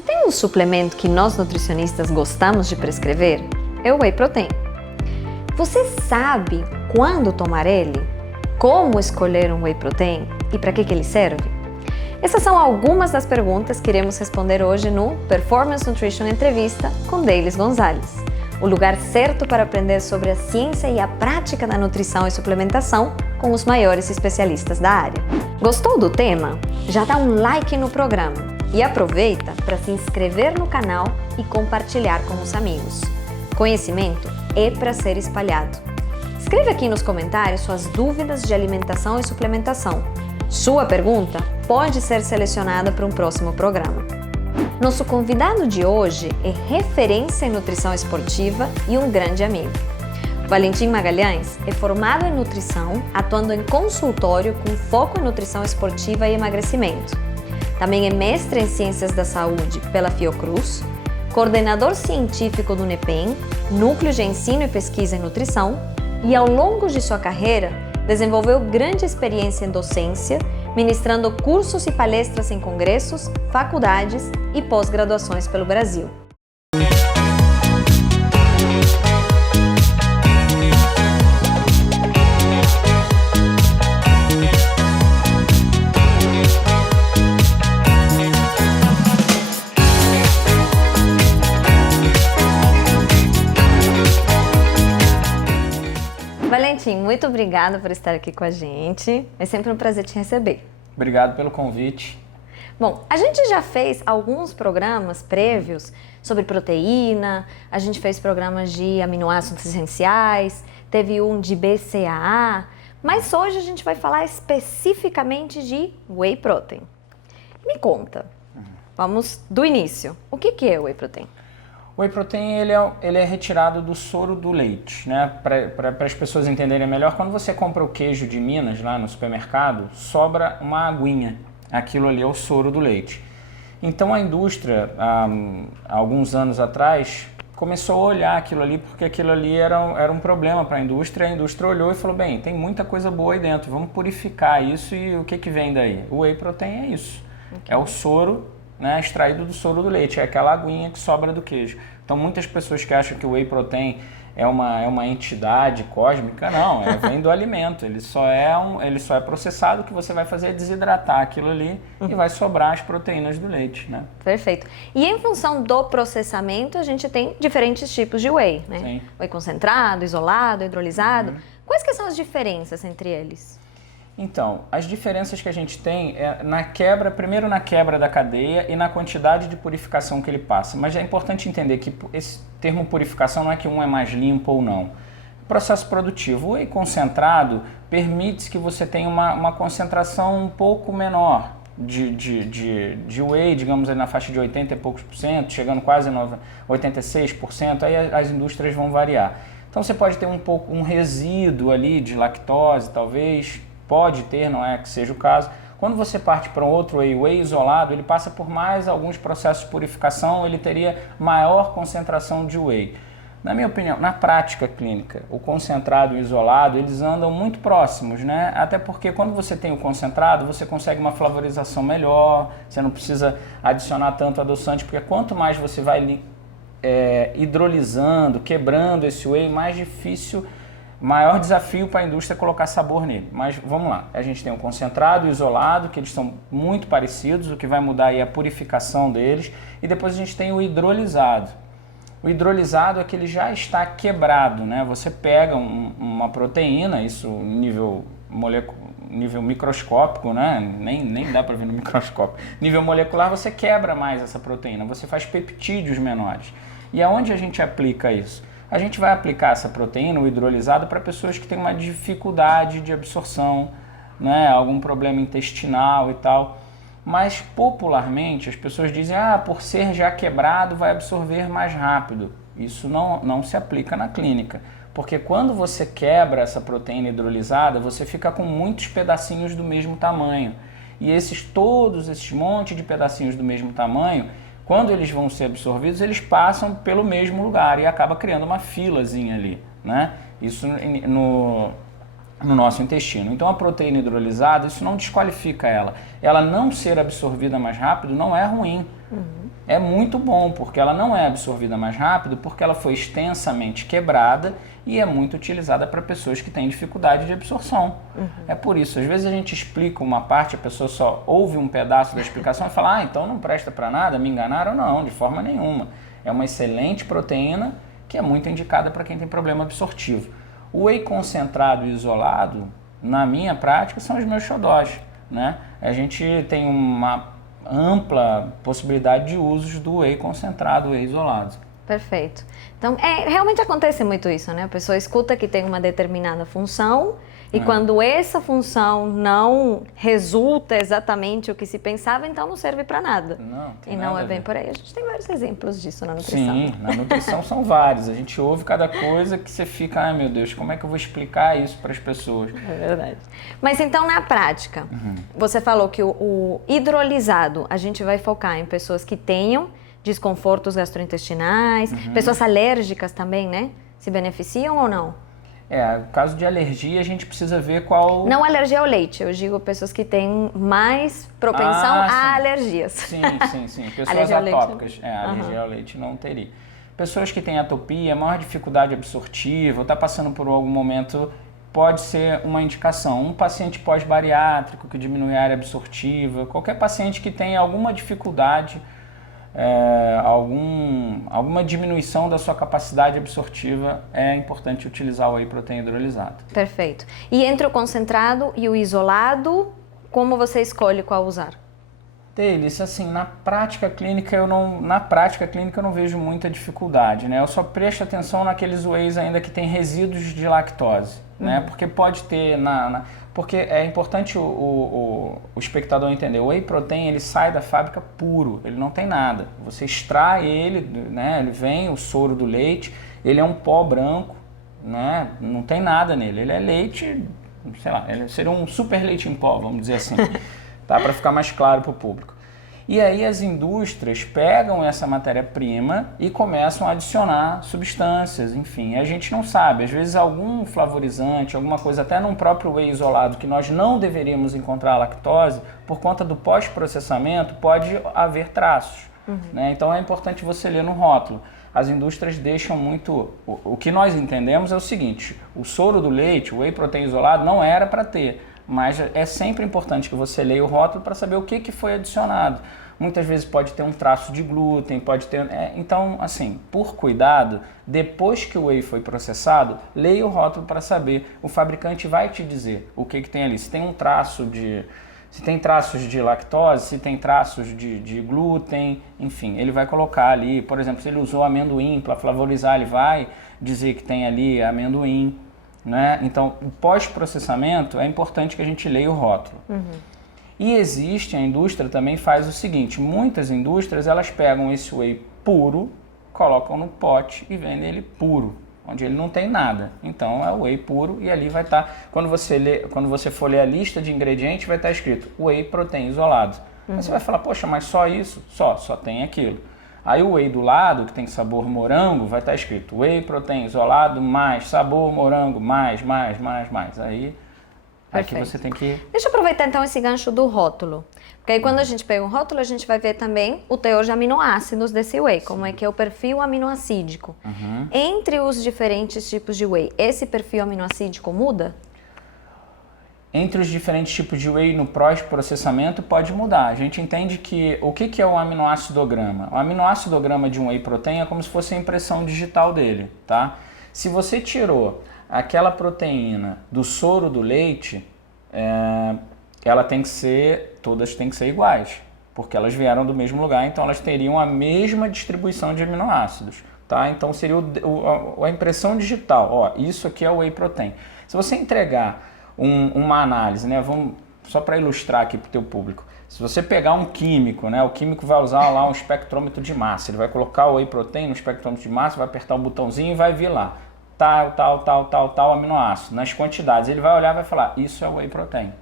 Se tem um suplemento que nós nutricionistas gostamos de prescrever, é o Whey Protein. Você sabe quando tomar ele? Como escolher um Whey Protein? E para que ele serve? Essas são algumas das perguntas que iremos responder hoje no Performance Nutrition Entrevista com Deilis Gonzalez, o lugar certo para aprender sobre a ciência e a prática da nutrição e suplementação com os maiores especialistas da área. Gostou do tema? Já dá um like no programa e aproveita para se inscrever no canal e compartilhar com os amigos. Conhecimento é para ser espalhado. Escreva aqui nos comentários suas dúvidas de alimentação e suplementação. Sua pergunta pode ser selecionada para um próximo programa. Nosso convidado de hoje é referência em nutrição esportiva e um grande amigo. Valentim Magalhães é formado em nutrição, atuando em consultório com foco em nutrição esportiva e emagrecimento. Também é mestre em Ciências da Saúde pela Fiocruz, coordenador científico do NEPEM, Núcleo de Ensino e Pesquisa em Nutrição, e ao longo de sua carreira desenvolveu grande experiência em docência, ministrando cursos e palestras em congressos, faculdades e pós-graduações pelo Brasil. Valentim, muito obrigada por estar aqui com a gente. É sempre um prazer te receber. Obrigado pelo convite. Bom, a gente já fez alguns programas prévios sobre proteína, a gente fez programas de aminoácidos essenciais, teve um de BCAA, mas hoje a gente vai falar especificamente de Whey Protein. Me conta, vamos do início. O que é o Whey Protein? O Whey Protein ele é retirado do soro do leite, né? Para as pessoas entenderem melhor, quando você compra o queijo de Minas lá no supermercado, sobra uma aguinha. Aquilo ali é o soro do leite. Então a indústria, há alguns anos atrás, começou a olhar aquilo ali, porque aquilo ali era um problema para a indústria. A indústria olhou e falou, bem, tem muita coisa boa aí dentro, vamos purificar isso. E o que vem daí? O Whey Protein é isso, é o soro, né, extraído do soro do leite, é aquela aguinha que sobra do queijo. Então muitas pessoas que acham que o Whey Protein é uma entidade cósmica, não, vem do alimento, ele só é processado, que você vai fazer é desidratar aquilo ali e vai sobrar as proteínas do leite, né? Perfeito. E em função do processamento, a gente tem diferentes tipos de Whey, né? Sim. Whey concentrado, isolado, hidrolisado. Quais que são as diferenças entre eles? Então, as diferenças que a gente tem é primeiro na quebra da cadeia e na quantidade de purificação que ele passa. Mas é importante entender que esse termo purificação não é que um é mais limpo ou não. Processo produtivo. O whey concentrado permite que você tenha uma concentração um pouco menor de whey, digamos aí na faixa de 80 e poucos por cento, chegando quase a 86%, aí as indústrias vão variar. Então você pode ter um resíduo ali de lactose, talvez. Pode ter, não é que seja o caso. Quando você parte para um outro whey isolado, ele passa por mais alguns processos de purificação, ele teria maior concentração de whey. Na minha opinião, na prática clínica, o concentrado e o isolado, eles andam muito próximos, né? Até porque quando você tem o concentrado, você consegue uma flavorização melhor, você não precisa adicionar tanto adoçante, porque quanto mais você vai hidrolisando, quebrando esse whey, mais difícil, maior desafio para a indústria colocar sabor nele. Mas vamos lá, a gente tem o concentrado e o isolado, que eles são muito parecidos, o que vai mudar aí é a purificação deles, e depois a gente tem o hidrolisado. O hidrolisado é que ele já está quebrado, né? Você pega uma proteína, isso nível microscópico, né? Nem dá para ver no microscópio. Nível molecular, você quebra mais essa proteína, você faz peptídeos menores. E aonde a gente aplica isso? A gente vai aplicar essa proteína, o hidrolisado, para pessoas que têm uma dificuldade de absorção, né? Algum problema intestinal e tal. Mas popularmente as pessoas dizem, por ser já quebrado vai absorver mais rápido. Isso não se aplica na clínica, porque quando você quebra essa proteína hidrolisada, você fica com muitos pedacinhos do mesmo tamanho. E todos esses montes de pedacinhos do mesmo tamanho, quando eles vão ser absorvidos, eles passam pelo mesmo lugar e acaba criando uma filazinha ali, né? Isso no nosso intestino. Então a proteína hidrolisada, isso não desqualifica ela. Ela não ser absorvida mais rápido não é ruim, É muito bom, porque ela não é absorvida mais rápido, porque ela foi extensamente quebrada e é muito utilizada para pessoas que têm dificuldade de absorção. É por isso, às vezes a gente explica uma parte, a pessoa só ouve um pedaço da explicação e fala, então não presta para nada, me enganaram? Não, de forma nenhuma. É uma excelente proteína que é muito indicada para quem tem problema absortivo. O whey concentrado e isolado, na minha prática, são os meus xodós, né? A gente tem uma ampla possibilidade de usos do whey concentrado, whey isolado. Perfeito. Então, realmente acontece muito isso, né? A pessoa escuta que tem uma determinada função e quando essa função não resulta exatamente o que se pensava, então não serve para nada. Não, tem e não nada é a bem ver. por aí. A gente tem vários exemplos disso na nutrição. Sim, na nutrição são vários. A gente ouve cada coisa que você fica, ai meu Deus, como é que eu vou explicar isso para as pessoas? É verdade. Mas então, na prática, você falou que o hidrolisado, a gente vai focar em pessoas que tenham desconfortos gastrointestinais, pessoas alérgicas também, né? Se beneficiam ou não? No caso de alergia, a gente precisa ver qual... Não alergia ao leite, eu digo pessoas que têm mais propensão a alergias. Sim. Pessoas Alergia ao leite. atópicas. Alergia ao leite não teria. Pessoas que têm atopia, maior dificuldade absortiva, ou está passando por algum momento, pode ser uma indicação. Um paciente pós-bariátrico que diminui a área absortiva, qualquer paciente que tenha alguma dificuldade, alguma diminuição da sua capacidade absortiva, é importante utilizar o whey protein hidrolisado. Perfeito. E entre o concentrado e o isolado, como você escolhe qual usar? Deles, assim, na prática clínica eu não vejo muita dificuldade, né? Eu só presto atenção naqueles wheys ainda que tem resíduos de lactose, né? Porque pode ter porque é importante o espectador entender, o whey protein ele sai da fábrica puro, ele não tem nada. Você extrai ele, né? Ele vem o soro do leite, ele é um pó branco, né? Não tem nada nele, ele é leite, sei lá, ele seria um super leite em pó, vamos dizer assim. Tá? Para ficar mais claro para o público. E aí as indústrias pegam essa matéria-prima e começam a adicionar substâncias, enfim. A gente não sabe, às vezes algum flavorizante, alguma coisa até num próprio whey isolado que nós não deveríamos encontrar lactose, por conta do pós-processamento pode haver traços. Né? Então é importante você ler no rótulo. As indústrias deixam muito... O que nós entendemos é o seguinte, o soro do leite, o whey protein isolado, não era para ter. Mas é sempre importante que você leia o rótulo para saber o que foi adicionado. Muitas vezes pode ter um traço de glúten, pode ter... então, assim, por cuidado, depois que o whey foi processado, leia o rótulo para saber. O fabricante vai te dizer o que tem ali. Se tem um traço de... Se tem traços de lactose, se tem traços de glúten, enfim, ele vai colocar ali. Por exemplo, se ele usou amendoim para flavorizar, ele vai dizer que tem ali amendoim. Né? Então, o pós-processamento é importante que a gente leia o rótulo. E existe, a indústria também faz o seguinte, muitas indústrias elas pegam esse whey puro, colocam no pote e vendem ele puro, onde ele não tem nada. Então é o whey puro e ali vai estar, quando você for ler a lista de ingredientes, vai estar escrito whey protein isolado. Aí você vai falar, poxa, mas só isso? Só tem aquilo. Aí o whey do lado, que tem sabor morango, vai estar escrito whey protein isolado mais sabor morango, mais. Aí aqui você tem que... Deixa eu aproveitar então esse gancho do rótulo. Porque aí quando a gente pega um rótulo, a gente vai ver também o teor de aminoácidos desse whey, como é que é o perfil aminoácidico. Entre os diferentes tipos de whey, esse perfil aminoácidico muda? Entre os diferentes tipos de whey no pós-processamento pode mudar. A gente entende que o que é o aminoacidograma? O aminoacidograma de um whey protein é como se fosse a impressão digital dele, tá? Se você tirou aquela proteína do soro do leite, todas têm que ser iguais, porque elas vieram do mesmo lugar, então elas teriam a mesma distribuição de aminoácidos, tá? Então seria a impressão digital, ó, isso aqui é o whey protein. Se você entregar uma análise, né? Só para ilustrar aqui para o teu público. Se você pegar um químico, né? O químico vai usar lá um espectrômetro de massa. Ele vai colocar o whey protein no espectrômetro de massa, vai apertar o botãozinho e vai vir lá. Tal aminoácido, nas quantidades. Ele vai olhar e vai falar, isso é o whey protein.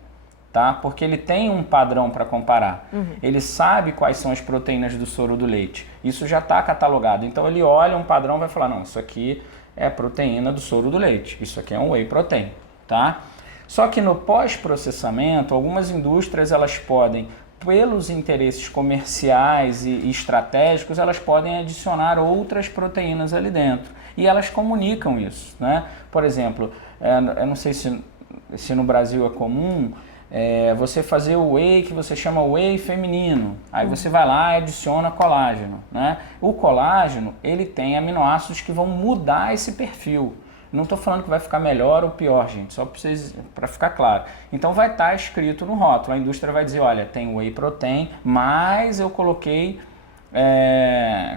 Tá? Porque ele tem um padrão para comparar. Ele sabe quais são as proteínas do soro do leite. Isso já está catalogado. Então ele olha um padrão e vai falar, não, isso aqui é proteína do soro do leite. Isso aqui é um whey protein. Tá? Só que no pós-processamento, algumas indústrias elas podem pelos interesses comerciais e estratégicos, elas podem adicionar outras proteínas ali dentro. E elas comunicam isso, né? Por exemplo, eu não sei se no Brasil é comum, você fazer o whey que você chama whey feminino. Aí você vai lá e adiciona colágeno, né? O colágeno, ele tem aminoácidos que vão mudar esse perfil. Não estou falando que vai ficar melhor ou pior, gente, só para ficar claro. Então vai estar escrito no rótulo, a indústria vai dizer, olha, tem whey protein, mas eu coloquei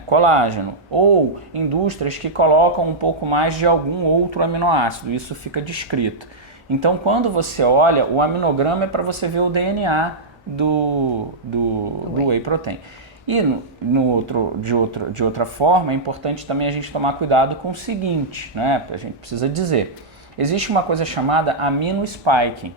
colágeno. Ou indústrias que colocam um pouco mais de algum outro aminoácido, isso fica descrito. Então quando você olha, o aminograma é para você ver o DNA do whey protein. E de outra forma, é importante também a gente tomar cuidado com o seguinte, né? A gente precisa dizer, existe uma coisa chamada amino spiking.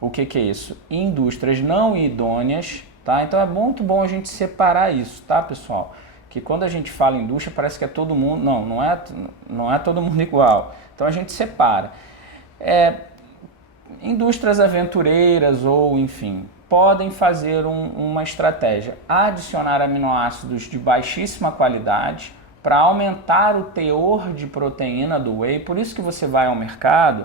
O que é isso? Indústrias não idôneas, tá? Então é muito bom a gente separar isso, tá, pessoal? Que quando a gente fala indústria, parece que é todo mundo, não é todo mundo igual. Então a gente separa. Indústrias aventureiras ou, enfim, podem fazer uma estratégia, adicionar aminoácidos de baixíssima qualidade para aumentar o teor de proteína do whey. Por isso que você vai ao mercado,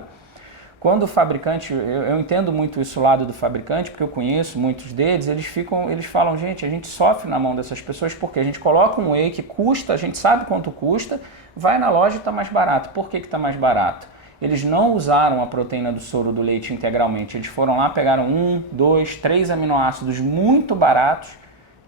quando o fabricante, eu entendo muito isso lado do fabricante, porque eu conheço muitos deles, eles falam, gente, a gente sofre na mão dessas pessoas porque a gente coloca um whey que custa, a gente sabe quanto custa, vai na loja e está mais barato. Por que está mais barato? Eles não usaram a proteína do soro do leite integralmente. Eles foram lá, pegaram 1, 2, 3 aminoácidos muito baratos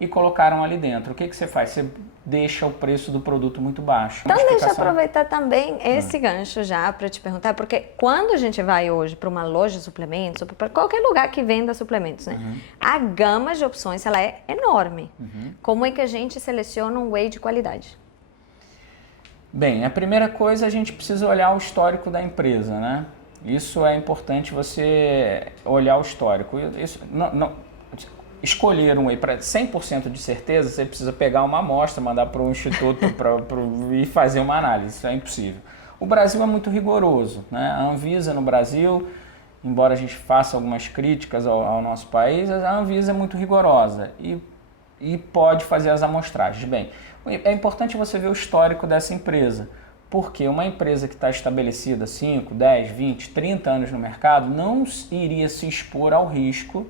e colocaram ali dentro. O que você faz? Você deixa o preço do produto muito baixo. Então deixa eu aproveitar também esse gancho já para te perguntar, porque quando a gente vai hoje para uma loja de suplementos, ou para qualquer lugar que venda suplementos, né? A gama de opções ela é enorme. Como é que a gente seleciona um whey de qualidade? Bem, a primeira coisa a gente precisa olhar o histórico da empresa, né? Isso é importante você olhar o histórico. Escolher um whey para 100% de certeza, você precisa pegar uma amostra, mandar para o instituto e fazer uma análise. Isso é impossível. O Brasil é muito rigoroso, né? A Anvisa no Brasil, embora a gente faça algumas críticas ao nosso país, a Anvisa é muito rigorosa e pode fazer as amostragens. Bem, é importante você ver o histórico dessa empresa, porque uma empresa que está estabelecida 5, 10, 20, 30 anos no mercado não iria se expor ao risco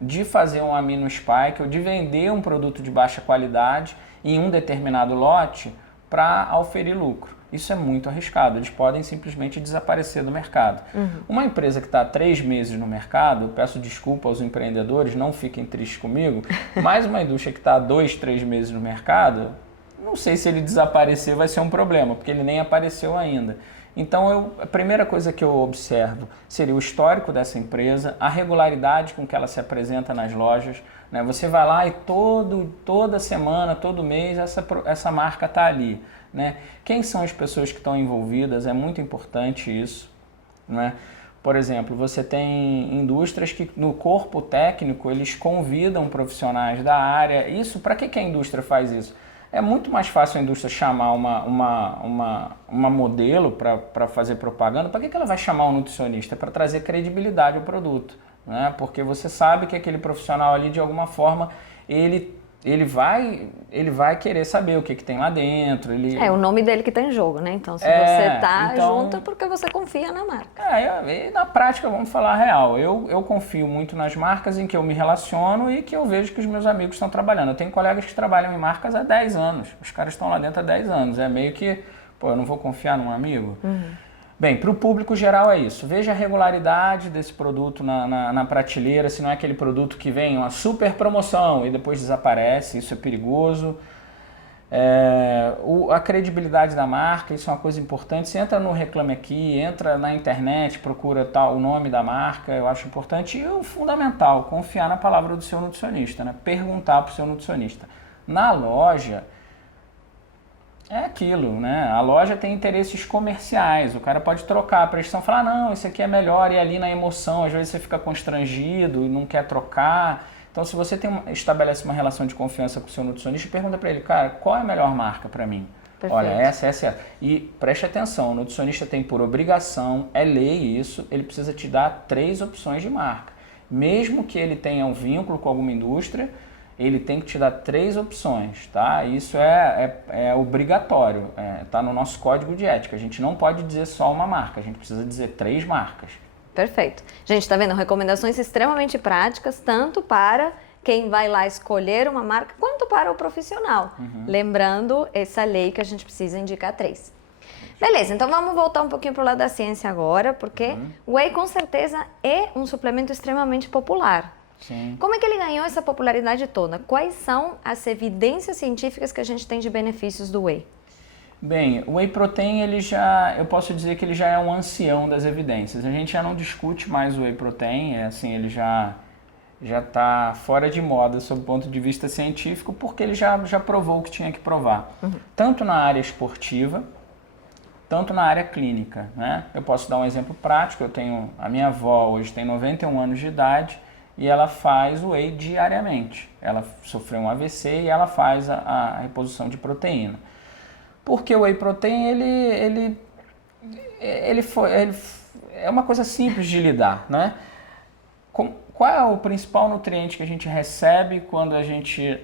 de fazer um amino spike ou de vender um produto de baixa qualidade em um determinado lote para auferir lucro. Isso é muito arriscado, eles podem simplesmente desaparecer do mercado. Uma empresa que está há 3 meses no mercado, eu peço desculpa aos empreendedores, não fiquem tristes comigo, mas uma indústria que está há 2, 3 meses no mercado, não sei se ele desaparecer vai ser um problema, porque ele nem apareceu ainda. Então, a primeira coisa que eu observo seria o histórico dessa empresa, a regularidade com que ela se apresenta nas lojas, né? Você vai lá e toda semana, todo mês, essa marca está ali, né? Quem são as pessoas que estão envolvidas? É muito importante isso, né? Por exemplo, você tem indústrias que no corpo técnico eles convidam profissionais da área. Isso, para que a indústria faz isso? É muito mais fácil a indústria chamar uma modelo para fazer propaganda. Para que ela vai chamar um nutricionista? Para trazer credibilidade ao produto, né? Porque você sabe que aquele profissional ali, de alguma forma, ele vai querer saber o que tem lá dentro. É o nome dele que está em jogo, né? Então, se você está junto, é porque você confia na marca. E na prática, vamos falar a real. Eu confio muito nas marcas em que eu me relaciono e que eu vejo que os meus amigos estão trabalhando. Eu tenho colegas que trabalham em marcas há 10 anos. Os caras estão lá dentro há 10 anos. É meio que, eu não vou confiar num amigo? Bem, para o público geral é isso. Veja a regularidade desse produto na prateleira, se não é aquele produto que vem uma super promoção e depois desaparece, isso é perigoso. A credibilidade da marca, isso é uma coisa importante. Você entra no Reclame Aqui, entra na internet, procura o nome da marca, eu acho importante. E o fundamental, confiar na palavra do seu nutricionista, né? Perguntar para o seu nutricionista. Na loja, é aquilo, né? A loja tem interesses comerciais, o cara pode trocar a prestação, falar, não, isso aqui é melhor, e ali na emoção, às vezes você fica constrangido e não quer trocar. Então, se você estabelece uma relação de confiança com o seu nutricionista, pergunta para ele, cara, qual é a melhor marca para mim? Perfeito. Olha, essa. E preste atenção, o nutricionista tem por obrigação, é lei isso, ele precisa te dar 3 opções de marca. Mesmo que ele tenha um vínculo com alguma indústria, ele tem que te dar 3 opções, tá? Isso é obrigatório, tá no nosso código de ética. A gente não pode dizer só uma marca, a gente precisa dizer 3 marcas. Perfeito. Gente, tá vendo? Recomendações extremamente práticas, tanto para quem vai lá escolher uma marca, quanto para o profissional. Lembrando essa lei que a gente precisa indicar 3. Beleza, então vamos voltar um pouquinho para o lado da ciência agora, porque o whey com certeza é um suplemento extremamente popular. Sim. Como é que ele ganhou essa popularidade toda? Quais são as evidências científicas que a gente tem de benefícios do whey? Bem, o whey protein, eu posso dizer que ele já é um ancião das evidências. A gente já não discute mais o whey protein, ele já está fora de moda sob o ponto de vista científico, porque ele já provou o que tinha que provar. Tanto na área esportiva, tanto na área clínica, né? Eu posso dar um exemplo prático, a minha avó hoje tem 91 anos de idade, e ela faz o whey diariamente. Ela sofreu um AVC e ela faz a reposição de proteína. Porque o whey protein, ele é uma coisa simples de lidar, né? Qual é o principal nutriente que a gente recebe quando a gente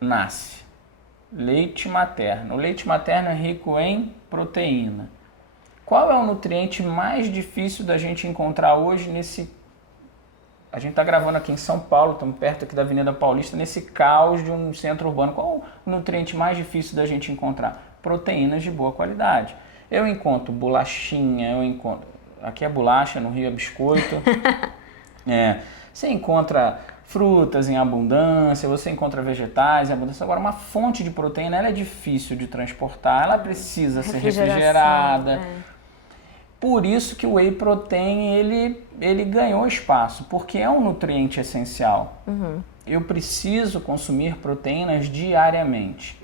nasce? Leite materno. O leite materno é rico em proteína. Qual é o nutriente mais difícil da gente encontrar hoje A gente está gravando aqui em São Paulo, estamos perto aqui da Avenida Paulista, nesse caos de um centro urbano. Qual o nutriente mais difícil da gente encontrar? Proteínas de boa qualidade. Eu encontro bolachinha, aqui é bolacha, no Rio é biscoito. Você encontra frutas em abundância, você encontra vegetais em abundância. Agora, uma fonte de proteína, ela é difícil de transportar, ela precisa ser refrigerada. Por isso que o whey protein ele ganhou espaço, porque é um nutriente essencial. Eu preciso consumir proteínas diariamente.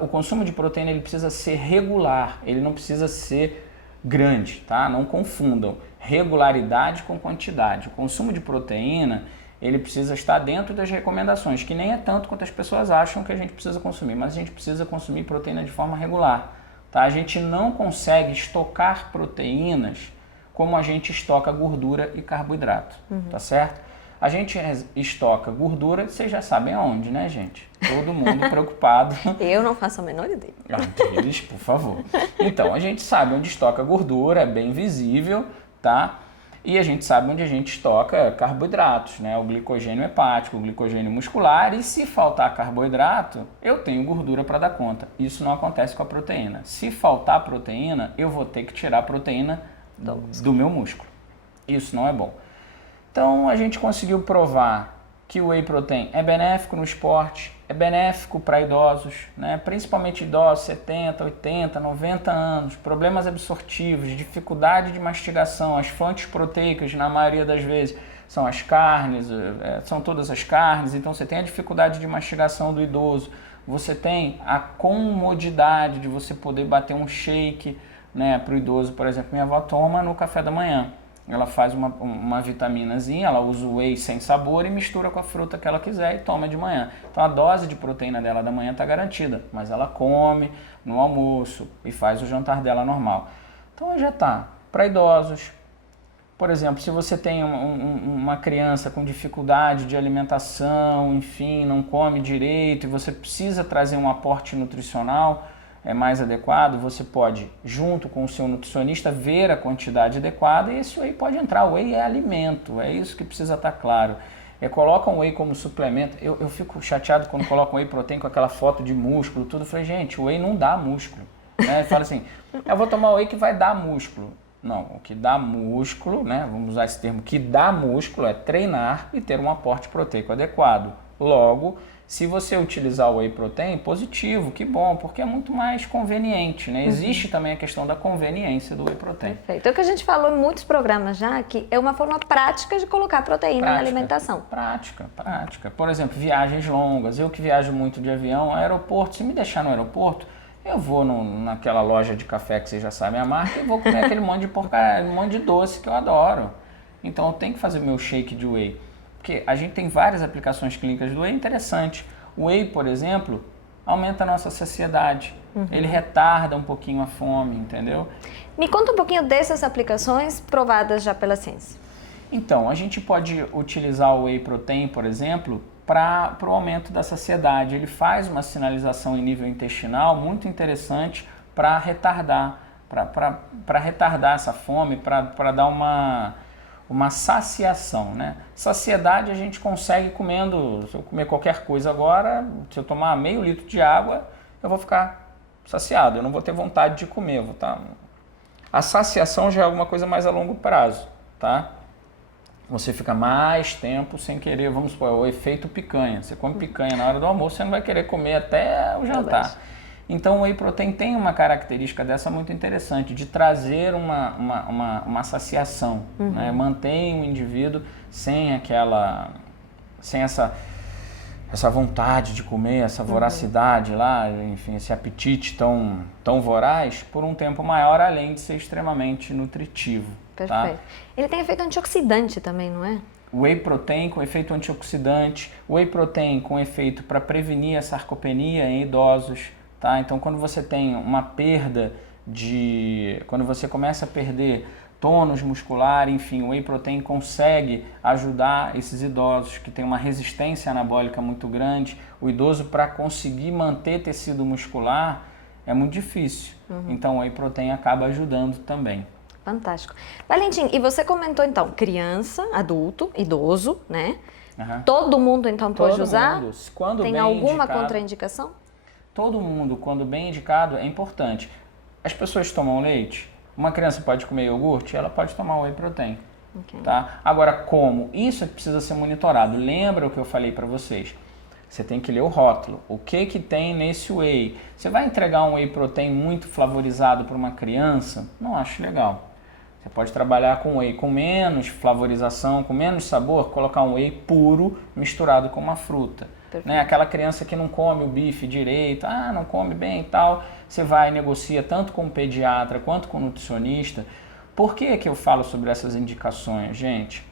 O consumo de proteína ele precisa ser regular, ele não precisa ser grande, tá? Não confundam regularidade com quantidade. O consumo de proteína ele precisa estar dentro das recomendações, que nem é tanto quanto as pessoas acham que a gente precisa consumir, mas a gente precisa consumir proteína de forma regular. Tá? A gente não consegue estocar proteínas como a gente estoca gordura e carboidrato, tá certo? A gente estoca gordura, vocês já sabem aonde, né, gente? Todo mundo preocupado. Eu não faço a menor ideia. Deles, por favor. Então, a gente sabe onde estoca gordura, é bem visível, tá? E a gente sabe onde a gente estoca carboidratos, né? O glicogênio hepático, o glicogênio muscular. E se faltar carboidrato, eu tenho gordura para dar conta. Isso não acontece com a proteína. Se faltar proteína, eu vou ter que tirar a proteína do meu músculo. Isso não é bom. Então, a gente conseguiu provar que o whey protein é benéfico no esporte, é benéfico para idosos, né? Principalmente idosos, 70, 80, 90 anos, problemas absortivos, dificuldade de mastigação. As fontes proteicas, na maioria das vezes, são as carnes, são todas as carnes, então você tem a dificuldade de mastigação do idoso, você tem a comodidade de você poder bater um shake, né, para o idoso. Por exemplo, minha avó toma no café da manhã. Ela faz uma vitaminazinha, ela usa o whey sem sabor e mistura com a fruta que ela quiser e toma de manhã. Então a dose de proteína dela da manhã está garantida, mas ela come no almoço e faz o jantar dela normal. Então já está. Para idosos, por exemplo, se você tem uma criança com dificuldade de alimentação, enfim, não come direito e você precisa trazer um aporte nutricional mais adequado, você pode, junto com o seu nutricionista, ver a quantidade adequada e esse whey pode entrar. O whey é alimento, é isso que precisa estar claro. Colocam o whey como suplemento. Eu fico chateado quando colocam whey protein com aquela foto de músculo, tudo. Eu falei, gente, o whey não dá músculo. Né? Fala assim, eu vou tomar o whey que vai dar músculo. Não, o que dá músculo, né? Vamos usar esse termo, que dá músculo é treinar e ter um aporte proteico adequado. Logo, se você utilizar o whey protein, positivo, que bom, porque é muito mais conveniente, né? Existe também a questão da conveniência do whey protein. Perfeito. É o que a gente falou em muitos programas já, que é uma forma prática de colocar proteína na alimentação. Prática. Por exemplo, viagens longas. Eu que viajo muito de avião, aeroporto, se me deixar no aeroporto, eu vou naquela loja de café que vocês já sabem a marca e vou comer aquele monte de porcaria, um monte de doce que eu adoro. Então eu tenho que fazer meu shake de whey. Porque a gente tem várias aplicações clínicas do whey interessantes. O whey, por exemplo, aumenta a nossa saciedade. Ele retarda um pouquinho a fome, entendeu? Me conta um pouquinho dessas aplicações provadas já pela ciência. Então, a gente pode utilizar o whey protein, por exemplo, para o aumento da saciedade. Ele faz uma sinalização em nível intestinal muito interessante para retardar, para retardar essa fome, para dar uma saciação, né? Saciedade a gente consegue comendo, se eu comer qualquer coisa agora, se eu tomar meio litro de água, eu vou ficar saciado, eu não vou ter vontade de comer, A saciação já é alguma coisa mais a longo prazo, tá? Você fica mais tempo sem querer, vamos supor, o efeito picanha. Você come picanha na hora do almoço, você não vai querer comer até o jantar. Então o whey protein tem uma característica dessa muito interessante, de trazer uma saciação, né? Mantém o indivíduo sem essa vontade de comer, essa voracidade lá, enfim, esse apetite tão voraz por um tempo maior, além de ser extremamente nutritivo. Perfeito. Tá? Ele tem efeito antioxidante também, não é? Whey protein com efeito antioxidante, whey protein com efeito para prevenir a sarcopenia em idosos, tá? Então, quando você tem uma perda quando você começa a perder tônus muscular, enfim, o whey protein consegue ajudar esses idosos que têm uma resistência anabólica muito grande. O idoso, para conseguir manter tecido muscular, é muito difícil. Então, o whey protein acaba ajudando também. Fantástico. Valentim, e você comentou então, criança, adulto, idoso, né? Todo mundo então pode usar? Mundo. Quando tem bem alguma indicado, contraindicação? Todo mundo, quando bem indicado, é importante. As pessoas tomam leite, uma criança pode comer iogurte, ela pode tomar whey protein. Okay. Tá? Agora, como? Isso é que precisa ser monitorado. Lembra o que eu falei para vocês? Você tem que ler o rótulo. O que tem nesse whey? Você vai entregar um whey protein muito flavorizado para uma criança? Não acho legal. Você pode trabalhar com whey com menos flavorização, com menos sabor, colocar um whey puro misturado com uma fruta. Né? Aquela criança que não come o bife direito, não come bem e tal, você vai e negocia tanto com o pediatra quanto com o nutricionista. Por que eu falo sobre essas indicações, gente?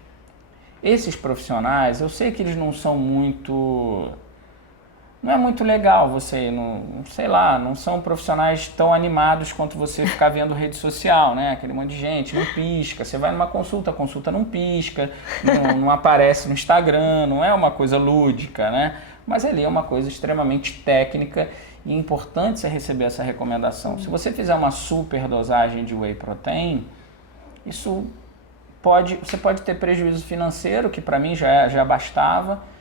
Esses profissionais, eu sei que eles não são muito... Não é muito legal você, não são profissionais tão animados quanto você ficar vendo rede social, né? Aquele monte de gente, não pisca. Você vai numa consulta, a consulta não pisca, não aparece no Instagram, não é uma coisa lúdica, né? Mas ali é uma coisa extremamente técnica e importante você receber essa recomendação. Se você fizer uma super dosagem de whey protein, você pode ter prejuízo financeiro, que para mim já bastava,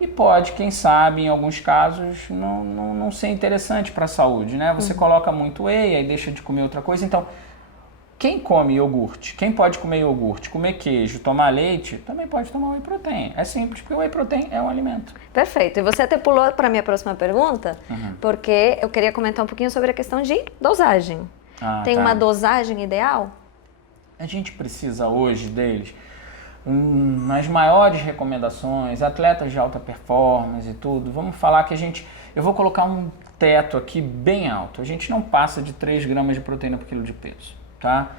e pode, quem sabe, em alguns casos, não ser interessante para a saúde, né? Você coloca muito whey, aí deixa de comer outra coisa. Então, quem come iogurte, quem pode comer iogurte, comer queijo, tomar leite, também pode tomar whey protein. É simples, porque o whey protein é um alimento. Perfeito. E você até pulou para a minha próxima pergunta, porque eu queria comentar um pouquinho sobre a questão de dosagem. Tem uma dosagem ideal? A gente precisa hoje deles... nas maiores recomendações, atletas de alta performance e tudo, vamos falar que eu vou colocar um teto aqui bem alto, a gente não passa de 3 gramas de proteína por quilo de peso, tá?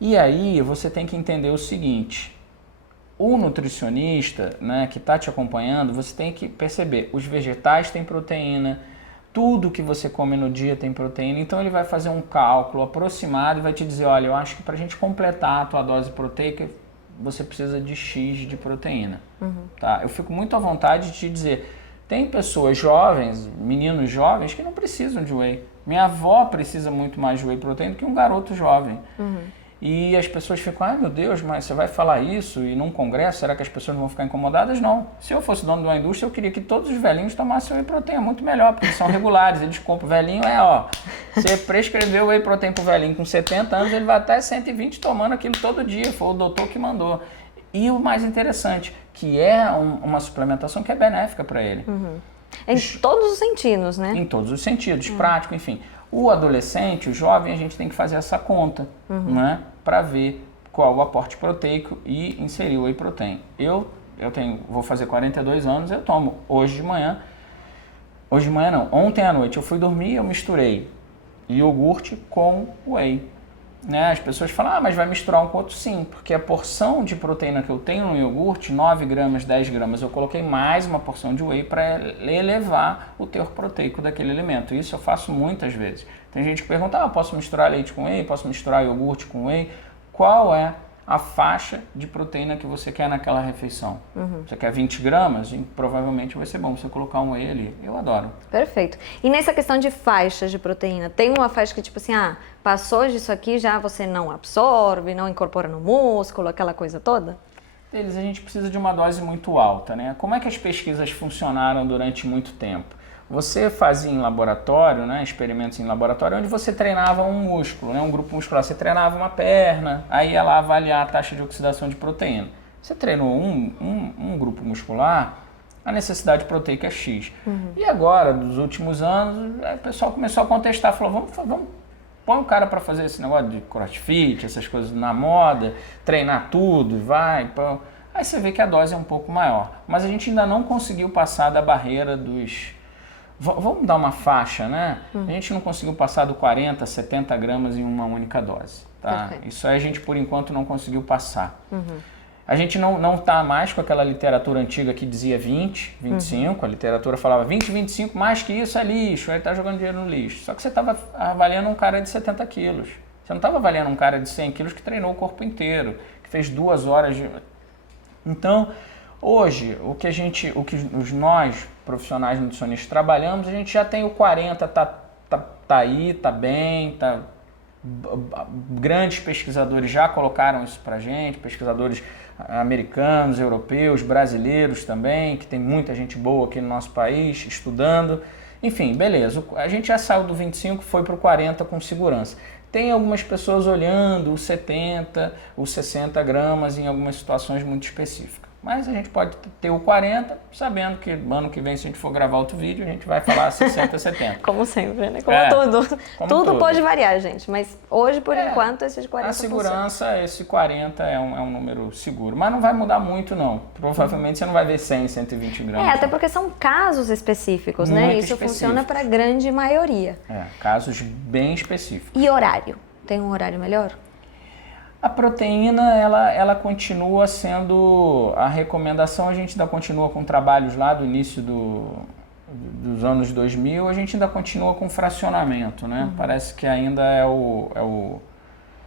E aí você tem que entender o seguinte, o nutricionista, né, que está te acompanhando, você tem que perceber, os vegetais têm proteína, tudo que você come no dia tem proteína, então ele vai fazer um cálculo aproximado e vai te dizer, olha, eu acho que para a gente completar a tua dose proteica, você precisa de X de proteína. Tá? Eu fico muito à vontade de te dizer, tem pessoas jovens, meninos jovens, que não precisam de whey. Minha avó precisa muito mais de whey protein do que um garoto jovem. E as pessoas ficam, ai meu Deus, mas você vai falar isso e num congresso, será que as pessoas não vão ficar incomodadas? Não. Se eu fosse dono de uma indústria, eu queria que todos os velhinhos tomassem whey protein, é muito melhor, porque eles são regulares, eles compram. O velhinho você prescreveu whey protein pro velhinho com 70 anos, ele vai até 120 tomando aquilo todo dia, foi o doutor que mandou. E o mais interessante, que é uma suplementação que é benéfica para ele. Em todos os sentidos, né? Em todos os sentidos, prático, enfim. O adolescente, o jovem, a gente tem que fazer essa conta, né? Para ver qual o aporte proteico e inserir o whey protein. Vou fazer 42 anos, eu tomo hoje de manhã não, ontem à noite eu fui dormir, eu misturei iogurte com whey. Né? As pessoas falam, mas vai misturar um com outro? Sim, porque a porção de proteína que eu tenho no iogurte, 9 gramas, 10 gramas, eu coloquei mais uma porção de whey para elevar o teor proteico daquele alimento. Isso eu faço muitas vezes. Tem gente que pergunta, posso misturar leite com whey? Posso misturar iogurte com whey? Qual é a faixa de proteína que você quer naquela refeição. Você quer 20 gramas? Provavelmente vai ser bom você colocar um whey ali. Eu adoro. Perfeito. E nessa questão de faixas de proteína, tem uma faixa que tipo assim, passou disso aqui já você não absorve, não incorpora no músculo, aquela coisa toda? A gente precisa de uma dose muito alta, né? Como é que as pesquisas funcionaram durante muito tempo? Você fazia em laboratório, né, experimentos em laboratório, onde você treinava um músculo, né, um grupo muscular. Você treinava uma perna, aí ia lá avaliar a taxa de oxidação de proteína. Você treinou um grupo muscular, a necessidade proteica é X. E agora, dos últimos anos, o pessoal começou a contestar, falou, vamos põe o cara para fazer esse negócio de crossfit, essas coisas na moda, treinar tudo, vai, pô. Aí você vê que a dose é um pouco maior. Mas a gente ainda não conseguiu passar da barreira dos... Vamos dar uma faixa, né? A gente não conseguiu passar do 40, 70 gramas em uma única dose, tá? Perfeito. Isso aí a gente, por enquanto, não conseguiu passar. A gente não está mais com aquela literatura antiga que dizia 20, 25, a literatura falava 20, 25, mais que isso é lixo, aí está jogando dinheiro no lixo. Só que você estava avaliando um cara de 70 quilos. Você não estava avaliando um cara de 100 quilos que treinou o corpo inteiro, que fez 2 horas de... Então, hoje, o que nós, profissionais nutricionistas, trabalhamos, a gente já tem o 40, tá aí, tá bem, grandes pesquisadores já colocaram isso pra gente, pesquisadores americanos, europeus, brasileiros também, que tem muita gente boa aqui no nosso país estudando. Enfim, beleza, a gente já saiu do 25, foi pro 40 com segurança. Tem algumas pessoas olhando os 70, os 60 gramas em algumas situações muito específicas. Mas a gente pode ter o 40, sabendo que ano que vem, se a gente for gravar outro vídeo, a gente vai falar 60, 70. Como sempre, né? Como tudo. Tudo pode variar, gente. Mas hoje, por enquanto, esse de 40 a segurança, funciona. esse 40 é um número seguro. Mas não vai mudar muito, não. Provavelmente você não vai ver 100, 120 gramas. Até porque são casos específicos, né? Muito Isso específicos. funciona para a grande maioria. Casos bem específicos. E horário? Tem um horário melhor? A proteína, ela continua sendo a recomendação, a gente ainda continua com trabalhos lá do início dos anos 2000, a gente ainda continua com fracionamento, né? Parece que ainda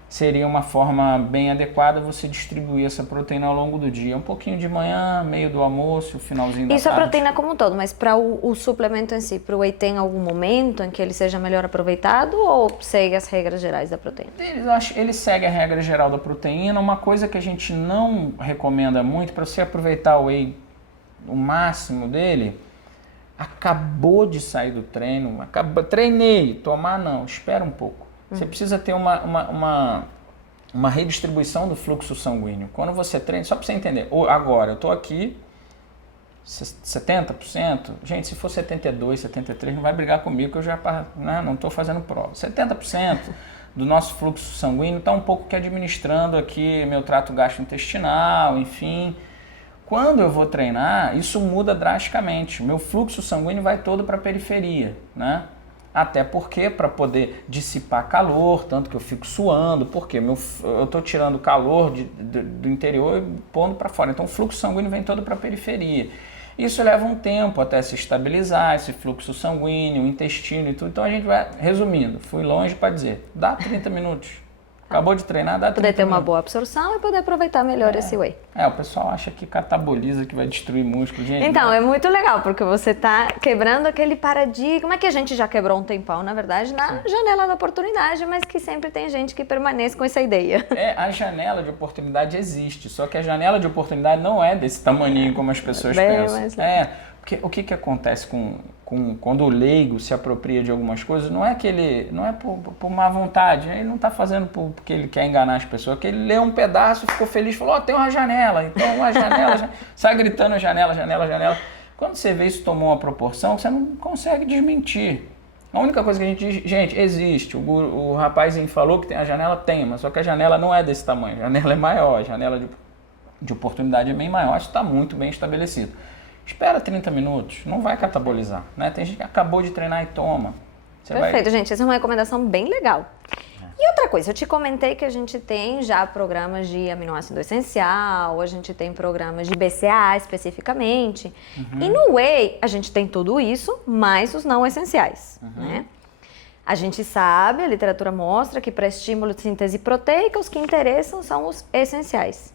seria uma forma bem adequada você distribuir essa proteína ao longo do dia. Um pouquinho de manhã, meio do almoço, finalzinho da tarde. Isso a proteína como um todo, mas para o suplemento em si, para o whey, tem algum momento em que ele seja melhor aproveitado ou segue as regras gerais da proteína? Ele segue a regra geral da proteína. Uma coisa que a gente não recomenda muito, para você aproveitar o whey, o máximo dele, acabou de sair do treino, treinei, tomar não, espera um pouco. Você precisa ter uma redistribuição do fluxo sanguíneo. Quando você treina, só para você entender, agora eu estou aqui, 70%, gente, se for 72%, 73%, não vai brigar comigo que eu já não estou fazendo prova. 70% do nosso fluxo sanguíneo está um pouco que administrando aqui meu trato gastrointestinal, enfim. Quando eu vou treinar, isso muda drasticamente. Meu fluxo sanguíneo vai todo para a periferia, né? Até porque, para poder dissipar calor, tanto que eu fico suando, porque eu estou tirando calor do interior e pondo para fora. Então, o fluxo sanguíneo vem todo para a periferia. Isso leva um tempo até se estabilizar, esse fluxo sanguíneo, o intestino e tudo. Então, a gente vai, resumindo, fui longe para dizer, dá 30 minutos. Acabou de treinar, dá 30 Poder ter uma minutos. boa absorção e poder aproveitar melhor esse whey. O pessoal acha que cataboliza, que vai destruir músculo. Gente, Então, é muito legal, porque você está quebrando aquele paradigma que a gente já quebrou um tempão, na verdade, na janela da oportunidade, mas que sempre tem gente que permanece com essa ideia. A janela de oportunidade existe, só que a janela de oportunidade não é desse tamaninho como as pessoas pensam. Porque o que acontece quando o leigo se apropria de algumas coisas, não é por má vontade, ele não está fazendo porque ele quer enganar as pessoas, porque ele leu um pedaço, ficou feliz, falou, tem uma janela, então uma janela, sai gritando janela, janela, janela. Quando você vê isso tomou uma proporção, você não consegue desmentir. A única coisa que a gente diz, gente, existe, o rapazinho falou que tem a janela, mas só que a janela não é desse tamanho, a janela é maior, a janela de oportunidade é bem maior, isso está muito bem estabelecido. Espera 30 minutos, não vai catabolizar, né? Tem gente que acabou de treinar e toma. Perfeito, gente, essa é uma recomendação bem legal. E outra coisa, eu te comentei que a gente tem já programas de aminoácido essencial, a gente tem programas de BCAA especificamente. E no whey, a gente tem tudo isso, mais os não essenciais, né? A gente sabe, a literatura mostra que para estímulo de síntese proteica, os que interessam são os essenciais.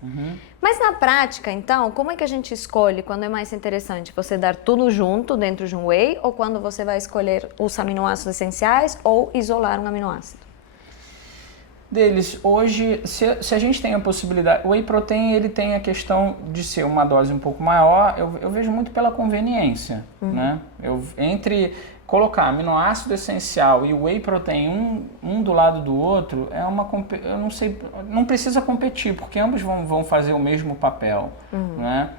Mas na prática, então, como é que a gente escolhe quando é mais interessante? Você dar tudo junto dentro de um whey ou quando você vai escolher os aminoácidos essenciais ou isolar um aminoácido? Deles, hoje, se a gente tem a possibilidade, o whey protein ele tem a questão de ser uma dose um pouco maior, eu vejo muito pela conveniência, né? Entre colocar aminoácido essencial e whey protein um do lado do outro, eu não sei, não precisa competir, porque ambos vão fazer o mesmo papel, né?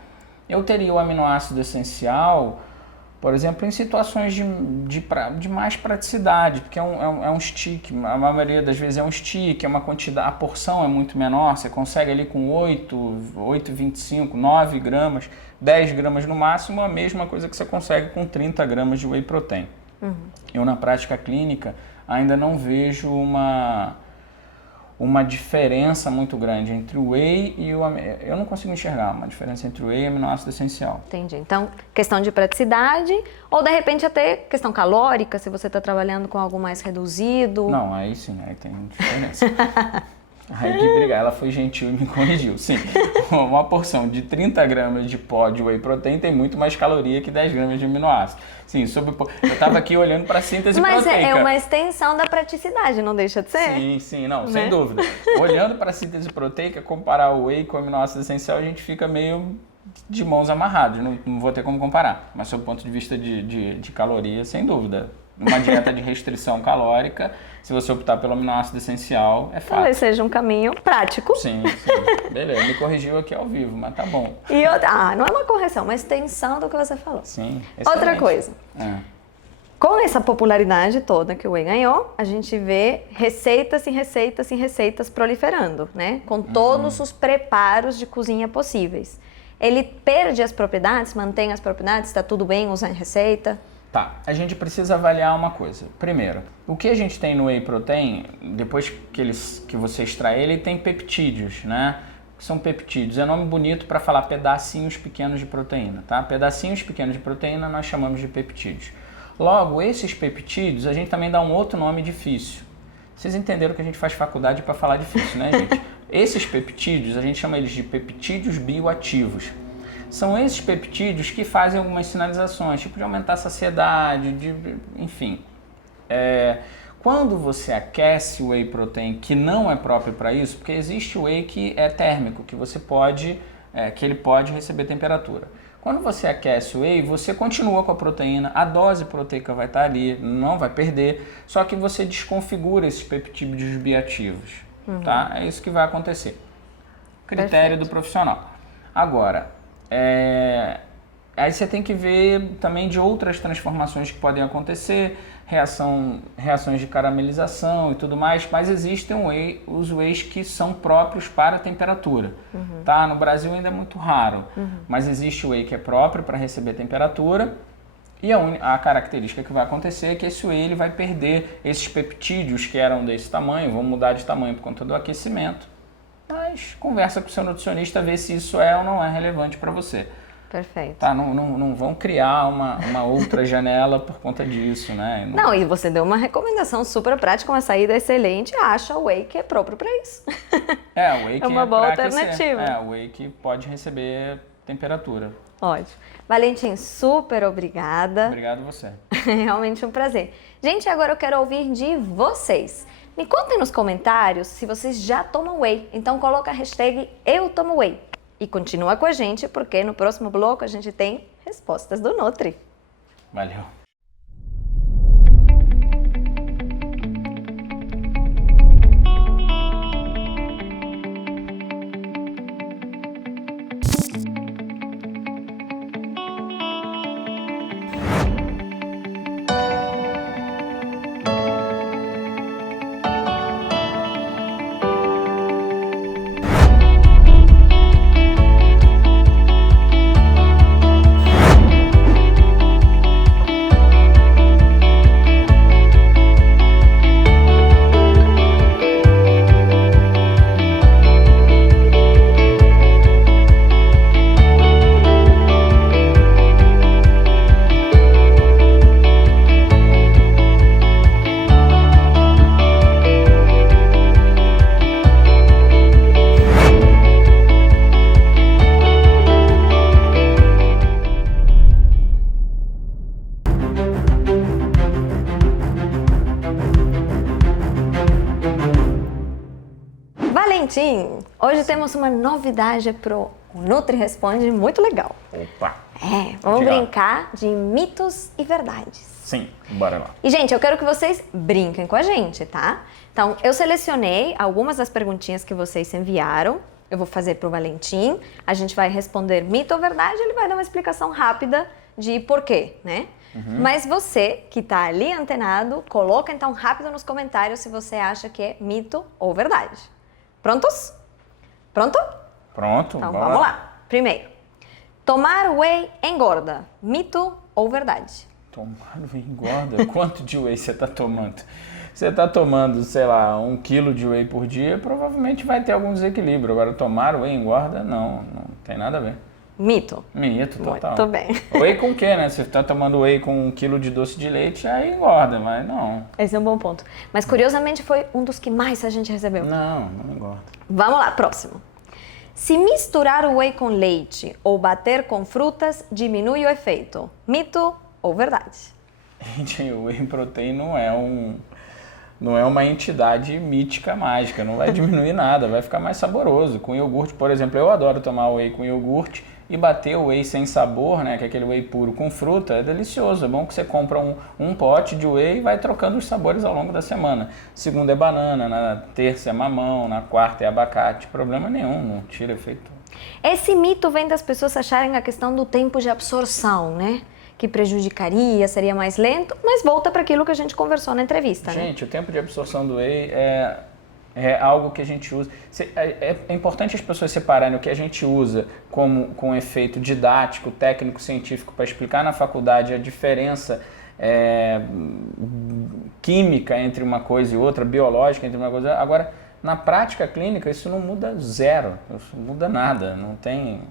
Eu teria o aminoácido essencial, por exemplo, em situações de mais praticidade, porque é um stick, a maioria das vezes é um stick, é uma quantidade, a porção é muito menor, você consegue ali com 8,25, 9 gramas, 10 gramas no máximo, a mesma coisa que você consegue com 30 gramas de whey protein. Eu, na prática clínica, ainda não vejo uma diferença muito grande entre o whey e o... Eu não consigo enxergar uma diferença entre o whey e o aminoácido essencial. Entendi. Então, questão de praticidade ou, de repente, até questão calórica, se você está trabalhando com algo mais reduzido. Não, aí sim, aí tem diferença. Aí que brigar, ela foi gentil e me corrigiu. Sim, uma porção de 30 gramas de pó de whey protein tem muito mais caloria que 10 gramas de aminoácido. Sim, eu estava aqui olhando para a síntese proteica. Mas é uma extensão da praticidade, não deixa de ser? Sim, não, né? Sem dúvida. Olhando para a síntese proteica, comparar o whey com o aminoácido essencial, a gente fica meio de mãos amarradas, não vou ter como comparar. Mas, sob o ponto de vista de caloria, sem dúvida. Uma dieta de restrição calórica, se você optar pelo aminoácido essencial, é fácil. Talvez seja um caminho prático. Sim. Beleza, me corrigiu aqui ao vivo, mas tá bom. Não é uma correção, uma extensão do que você falou. Sim, excelente. Outra coisa. Com essa popularidade toda que o whey ganhou, a gente vê receitas e receitas e receitas proliferando, né? Com todos os preparos de cozinha possíveis. Ele perde as propriedades, mantém as propriedades, está tudo bem usar em receita? Tá, a gente precisa avaliar uma coisa. Primeiro, o que a gente tem no whey protein, depois que você extrai ele, tem peptídeos, né? Que são peptídeos, é nome bonito para falar pedacinhos pequenos de proteína, tá? Pedacinhos pequenos de proteína nós chamamos de peptídeos. Logo, esses peptídeos, a gente também dá um outro nome difícil. Vocês entenderam que a gente faz faculdade para falar difícil, né, gente? Esses peptídeos, a gente chama eles de peptídeos bioativos. São esses peptídeos que fazem algumas sinalizações, tipo de aumentar a saciedade, enfim. Quando você aquece o whey protein, que não é próprio para isso, porque existe o whey que é térmico, que ele pode receber temperatura. Quando você aquece o whey, você continua com a proteína, a dose proteica vai estar ali, não vai perder, só que você desconfigura esses peptídeos bioativos, tá? É isso que vai acontecer. Critério do profissional. Agora, aí você tem que ver também de outras transformações que podem acontecer, reações de caramelização e tudo mais, mas existem os wheys que são próprios para a temperatura. Tá? No Brasil ainda é muito raro, mas existe o whey que é próprio para receber temperatura e a característica que vai acontecer é que esse whey ele vai perder esses peptídeos que eram desse tamanho, vão mudar de tamanho por conta do aquecimento. Mas conversa com o seu nutricionista, ver se isso é ou não é relevante para você. Perfeito. Tá? Não vão criar uma outra janela por conta disso, né? Não, e você deu uma recomendação super prática, uma saída excelente, acha o whey que é próprio para isso. O whey que é uma boa alternativa. O whey que pode receber temperatura. Ótimo. Valentim, super obrigada. Obrigado você. Realmente um prazer. Gente, agora eu quero ouvir de vocês. Me contem nos comentários se vocês já tomam whey. Então coloca a hashtag #EuTomoWhey. E continua com a gente, porque no próximo bloco a gente tem respostas do Nutri. Valeu. Valentim, hoje temos uma novidade pro Nutri Responde muito legal. Opa! Vamos Diga lá. brincar de mitos e verdades. Sim, bora lá. E, gente, eu quero que vocês brinquem com a gente, tá? Então, eu selecionei algumas das perguntinhas que vocês enviaram. Eu vou fazer pro Valentim. A gente vai responder mito ou verdade. Ele vai dar uma explicação rápida de porquê, né? Mas você, que tá ali antenado, coloca então rápido nos comentários se você acha que é mito ou verdade. Prontos? Pronto? Pronto, Então, bora vamos lá. Primeiro, tomar whey engorda. Mito ou verdade? Tomar whey engorda? Quanto de whey você tá tomando? Você tá tomando, sei lá, 1 quilo de whey por dia, provavelmente vai ter algum desequilíbrio. Agora, tomar whey engorda, não tem nada a ver. Mito. Mito, total. Muito bem. Whey com o quê, né? Você tá tomando whey com 1 quilo de doce de leite, aí engorda, mas não. Esse é um bom ponto. Mas, curiosamente, foi um dos que mais a gente recebeu. Não engorda. Vamos lá, próximo. Se misturar o whey com leite ou bater com frutas, diminui o efeito. Mito ou verdade? Gente, o whey protein não é uma entidade mítica mágica, não vai diminuir nada, vai ficar mais saboroso. Com iogurte, por exemplo, eu adoro tomar whey com iogurte e bater o whey sem sabor, né, que é aquele whey puro com fruta, é delicioso. É bom que você compra um pote de whey e vai trocando os sabores ao longo da semana. Segunda é banana, na terça é mamão, na quarta é abacate, problema nenhum, não tira efeito. Esse mito vem das pessoas acharem a questão do tempo de absorção, né? Que prejudicaria, seria mais lento, mas volta para aquilo que a gente conversou na entrevista, né? Gente, o tempo de absorção do whey é algo que a gente usa. É importante as pessoas separarem o que a gente usa com efeito didático, técnico, científico para explicar na faculdade a diferença química entre uma coisa e outra, biológica entre uma coisa e outra. Agora, na prática clínica, isso não muda zero, isso não muda nada, não tem...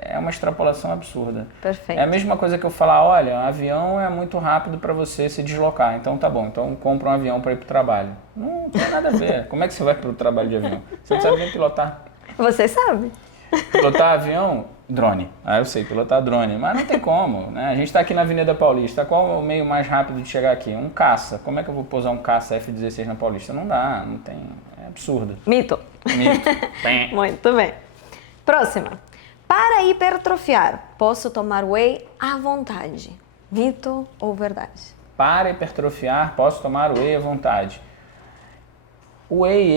É uma extrapolação absurda. Perfeito. É a mesma coisa que eu falar, olha, um avião é muito rápido para você se deslocar, então tá bom, então compra um avião para ir para o trabalho. Não tem nada a ver. Como é que você vai para o trabalho de avião? Você não sabe nem pilotar. Você sabe. Pilotar avião, drone. Eu sei pilotar drone, mas não tem como, né? A gente está aqui na Avenida Paulista, qual é o meio mais rápido de chegar aqui? Um caça. Como é que eu vou pousar um caça F-16 na Paulista? Não dá, não tem, é absurdo. Mito. Mito. Muito bem. Próxima. Para hipertrofiar, posso tomar whey à vontade. Mito ou verdade? Para hipertrofiar, posso tomar whey à vontade. O whey,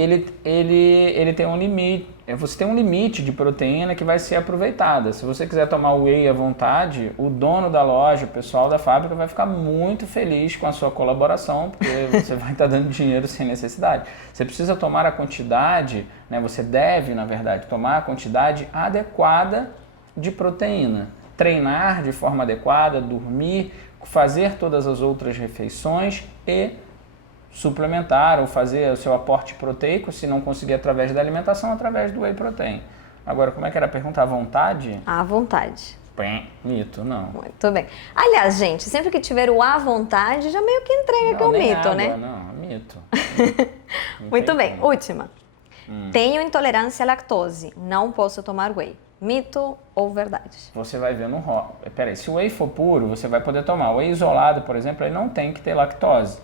ele tem um limite. Você tem um limite de proteína que vai ser aproveitada. Se você quiser tomar whey à vontade, o dono da loja, o pessoal da fábrica vai ficar muito feliz com a sua colaboração, porque você vai estar dando dinheiro sem necessidade. Você precisa tomar a quantidade, né? Você deve, na verdade, tomar a quantidade adequada de proteína. Treinar de forma adequada, dormir, fazer todas as outras refeições e suplementar ou fazer o seu aporte proteico, se não conseguir através da alimentação, através do whey protein. Agora, como é que era a pergunta? À vontade? À vontade. Mito, não. Muito bem. Aliás, gente, sempre que tiver o à vontade, já meio que entrega que é o nem mito, água, né? Não, mito. Muito bem. Última. Tenho intolerância à lactose. Não posso tomar whey. Mito ou verdade? Você vai ver no rótulo. Peraí, se o whey for puro, você vai poder tomar. O whey isolado, por exemplo, ele não tem que ter lactose.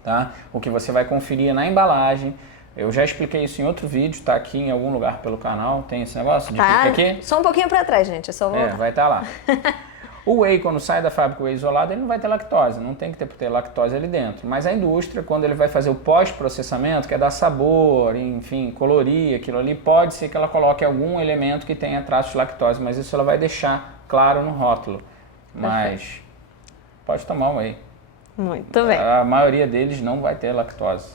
Tá? O que você vai conferir na embalagem. Eu já expliquei isso em outro vídeo, tá aqui em algum lugar pelo canal. Tem esse negócio de clicar aqui? Só um pouquinho para trás, gente. É só voltar. Vai estar lá. O whey, quando sai da fábrica, o whey isolado, ele não vai ter lactose. Não tem que ter lactose ali dentro. Mas a indústria, quando ele vai fazer o pós-processamento, que é dar sabor, enfim, colorir aquilo ali, pode ser que ela coloque algum elemento que tenha traço de lactose. Mas isso ela vai deixar claro no rótulo. Mas pode tomar o whey. Muito bem. A maioria deles não vai ter lactose.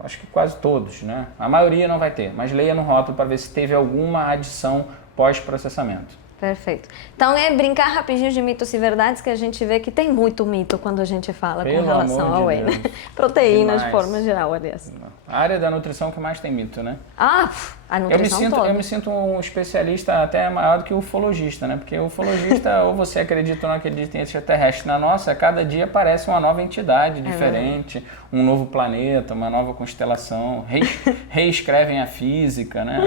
Acho que quase todos, né? A maioria não vai ter, mas leia no rótulo para ver se teve alguma adição pós-processamento. Perfeito. Então é brincar rapidinho de mitos e verdades que a gente vê que tem muito mito quando a gente fala com relação ao whey. Proteínas de forma geral, aliás. A área da nutrição que mais tem mito, né? A nutrição toda. Eu me sinto um especialista até maior do que o ufologista, né? Porque o ufologista, ou você acredita ou não acredita em extraterrestre. Na nossa, cada dia aparece uma nova entidade diferente, um novo planeta, uma nova constelação. Reescrevem a física, né?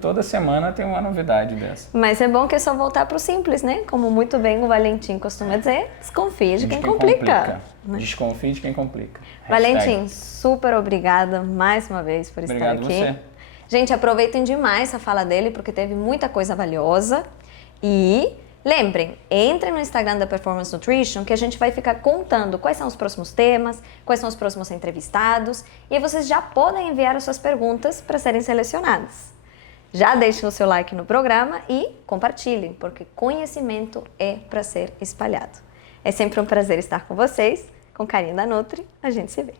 Toda semana tem uma novidade dessa. Mas é bom que é só voltar para o simples, né? Como muito bem o Valentim costuma dizer, desconfie de quem complica. Desconfie de quem complica. Valentim, super obrigada mais uma vez por estar aqui. Obrigado você. Gente, aproveitem demais a fala dele, porque teve muita coisa valiosa. E lembrem, entrem no Instagram da Performance Nutrition, que a gente vai ficar contando quais são os próximos temas, quais são os próximos entrevistados, e aí vocês já podem enviar as suas perguntas para serem selecionadas. Já deixem o seu like no programa e compartilhem, porque conhecimento é para ser espalhado. É sempre um prazer estar com vocês. Com carinho da Nutri, a gente se vê.